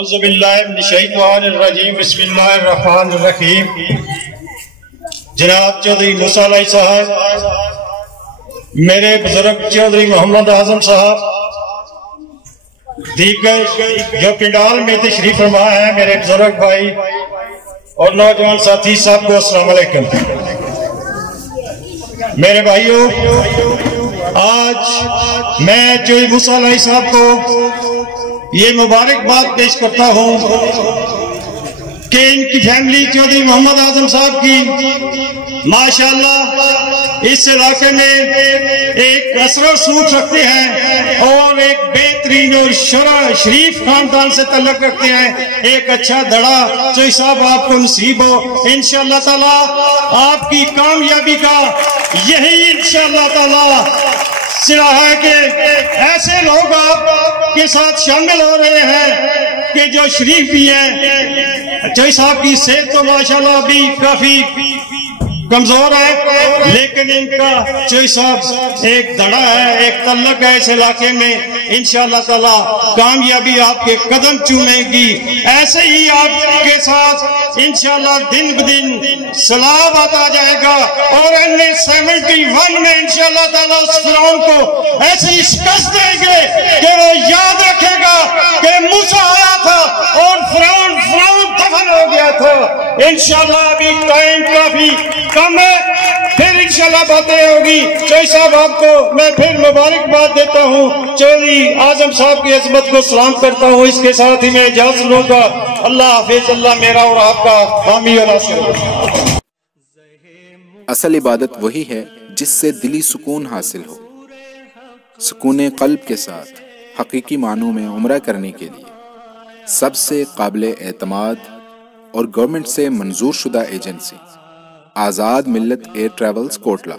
اعوذ باللہ من الشیطان الرجیم بسم اللہ الرحمن الرحیم۔ جناب چودھری موسیٰ علیہ صاحب، میرے بزرگ چودھری محمد اعظم صاحب، دیگر جو پنڈال میں تشریف فرما ہے میرے بزرگ بھائی اور نوجوان ساتھی صاحب کو السلام علیکم۔ میرے بھائیوں، آج میں چودھری موسیٰ علیہ صاحب کو یہ مبارکباد پیش کرتا ہوں کہ ان کی فیملی چودھری محمد اعظم صاحب کی ماشاءاللہ اس علاقے میں ایک اثر و رسوخ رکھتے ہیں اور ایک بہترین اور شریف خاندان سے تعلق رکھتے ہیں۔ ایک اچھا دڑا چودھری صاحب آپ کو نصیب ہو انشاءاللہ تعالی۔ آپ کی کامیابی کا یہی انشاءاللہ تعالی سرا ہے کہ ایسے لوگ آپ کے ساتھ شامل ہو رہے ہیں کہ جو شریف بھی ہیں۔ چودھری صاحب کی صحت تو ماشاءاللہ ابھی کافی کمزور ہے، لیکن ان کا چودھری صاحب ایک دڑا ہے، ایک تعلق ہے اس علاقے میں۔ انشاءاللہ تعالی کامیابی آپ کے قدم چومے گی۔ ایسے ہی آپ کے ساتھ انشاءاللہ دن بدن سلام آتا جائے گا اور 71 میں انشاءاللہ تعالی اس فرعون کو ایسی شکست دیں گے کہ وہ یاد رکھے گا کہ موسیٰ آیا تھا اور فرعون دفن ہو گیا تھا۔ انشاءاللہ ابھی ٹائم کافی کم ہے، پھر انشاءاللہ باتیں ہوگی۔ چودھری صاحب آپ کو میں پھر مبارکباد دیتا ہوں، چودھری اعظم صاحب کی عظمت کو سلام کرتا ہوں۔ اس کے ساتھ ہی میں اجازت لوں گا۔ اللہ حافظ، اللہ میرا اور آپ کا حامی اور ناصر۔ اصل عبادت وہی ہے جس سے دلی سکون حاصل ہو۔ سکون قلب کے ساتھ حقیقی معنوں میں عمرہ کرنے کے لیے سب سے قابل اعتماد اور گورنمنٹ سے منظور شدہ ایجنسی آزاد ملت ایئر ٹریولز کوٹلہ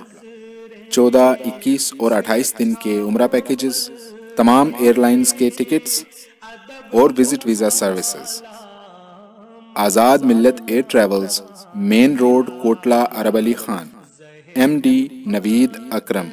14، 21 اور 28 دن کے عمرہ پیکیجز، تمام ایئر لائنز کے ٹکٹس اور visit visa services. Azad Millat air travels, main road, Kotla, Arab Ali Khan, MD Naveed اکرم۔